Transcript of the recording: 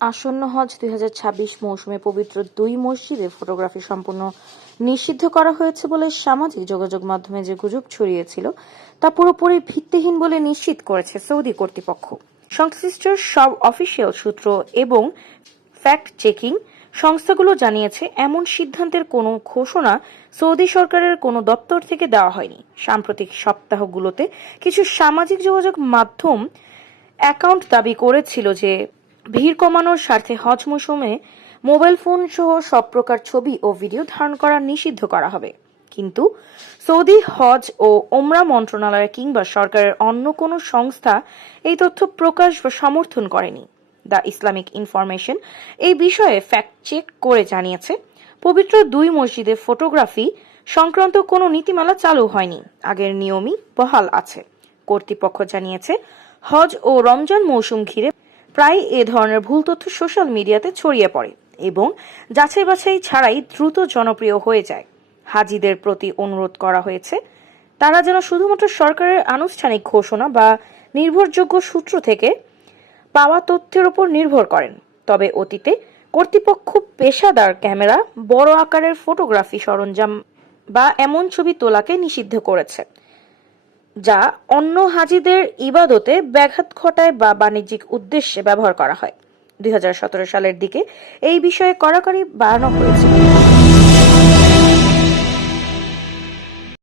আসন্ন হজ দুই হাজার ছাব্বিশ মৌসুমে পবিত্র দুই মসজিদে ফটোগ্রাফি সম্পূর্ণ নিষিদ্ধ করা হয়েছে বলে সামাজিক যোগাযোগ মাধ্যমে যে গুজব ছড়িয়েছিল, তা পুরোপুরি ভিত্তিহীন বলে নিশ্চিত করেছে সৌদি কর্তৃপক্ষ। সংশ্লিষ্ট সব অফিসিয়াল সূত্র এবং ফ্যাক্ট চেকিং সংস্থাগুলো জানিয়েছে, এমন সিদ্ধান্তের কোনো ঘোষণা সৌদি সরকারের কোনো দপ্তর থেকে দেওয়া হয়নি। সাম্প্রতিক সপ্তাহগুলোতে কিছু সামাজিক যোগাযোগ মাধ্যম অ্যাকাউন্ট দাবি করেছিল যে ভিড় কমানোর স্বার্থে হজ মৌসুমে মোবাইল ফোন সহ সব প্রকার ছবি ও ভিডিও ধারণ করা নিষিদ্ধ করা হবে। কিন্তু সৌদি হজ ও ওমরা মন্ত্রণালয় কিংবা সরকারের অন্য কোনো সংস্থা এই তথ্য প্রকাশ বা সমর্থন করেনি। দ্য ইসলামিক ইনফরমেশন এই বিষয়ে ফ্যাক্ট চেক করে জানিয়েছে, পবিত্র দুই মসজিদে ফটোগ্রাফি সংক্রান্ত কোনো নীতিমালা চালু হয়নি। আগের নিয়মই বহাল আছে। কর্তৃপক্ষ জানিয়েছে, হজ ও রমজান মৌসুম ঘিরে প্রায় এ ধরনের ভুল তথ্য সোশ্যাল মিডিয়াতে ছড়িয়ে পড়ে এবং যাচাই বাছাই ছাড়াই দ্রুত জনপ্রিয় হয়ে যায়। হাজিদের প্রতি অনুরোধ করা হয়েছে। তারা যেন শুধুমাত্র সরকারের আনুষ্ঠানিক ঘোষণা বা নির্ভরযোগ্য সূত্র থেকে পাওয়া তথ্যের উপর নির্ভর করেন। তবে অতীতে কর্তৃপক্ষ পেশাদার ক্যামেরা, বড় আকারের ফটোগ্রাফি সরঞ্জাম বা এমন ছবি তোলাকে নিষিদ্ধ করেছে। যা অন্য হাজিদের ইবাদতে ব্যাঘাত ঘটায় বা বাণিজ্যিক উদ্দেশ্যে ব্যবহার করা হয়। দুই হাজার সতেরো সালের দিকে এই বিষয়ে কড়াকড়ি বাড়ানো হয়েছে।